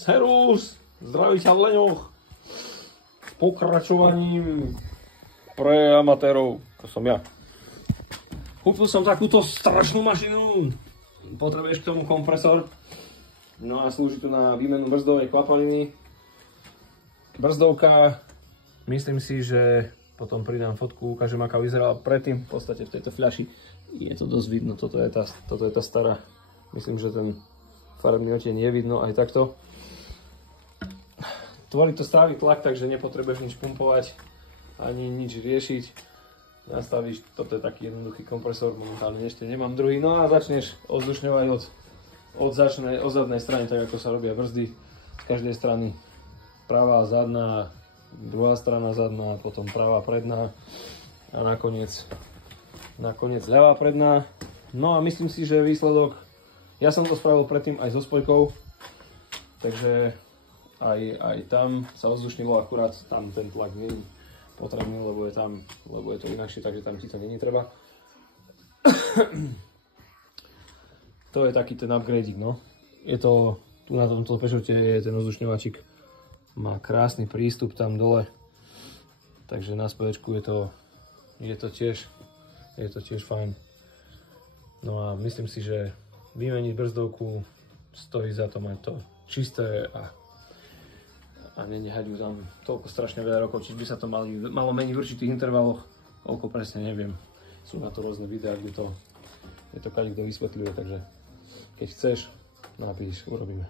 Servus, zdraví ťa v Leňoch. S pokračovaním pre amatérov, to som ja. Kúpil som takúto strašnú mašinu. Potrebuješ k tomu kompresor. No a slúži tu na výmenu brzdovej klapaliny. Brzdovka, myslím si, že potom pridám fotku, ukážem, aká vyzerala predtým. V podstate v tejto fľaši je to dosť vidno, toto je tá stará. Myslím, že ten farebný odtieň je vidno aj takto. Tvorí to stály tlak, takže nepotrebuješ nič pumpovať, ani nič riešiť. Nastavíš, toto je taký jednoduchý kompresor, momentálne ešte nemám druhý. No a začneš ozdušňovať od zadnej strany, tak ako sa robia brzdy. Z každej strany pravá zadná, druhá strana zadná, potom pravá predná a nakoniec ľavá predná. No a myslím si, že výsledok, ja som to spravil predtým aj so spojkou, takže aj tam sa ozdušnilo, akurát tam ten tlak nie je potrebný, lebo je to inakšie, takže tam ti to není treba. To je taký ten upgradík, no. Je to, tu na tomto pešote je ten ozdušňovačik, má krásny prístup tam dole, takže na spoječku je to tiež fajn. No a myslím si, že vymeniť brzdovku stojí za to, mať to čisté a nenehať ju tam toľko strašne veľa rokov, čiže by sa to malo meniť v určitých intervaloch, koľko presne neviem. Sú na to rôzne videá, kde je to kadekto vysvetľuje, takže keď chceš, napíš, urobíme.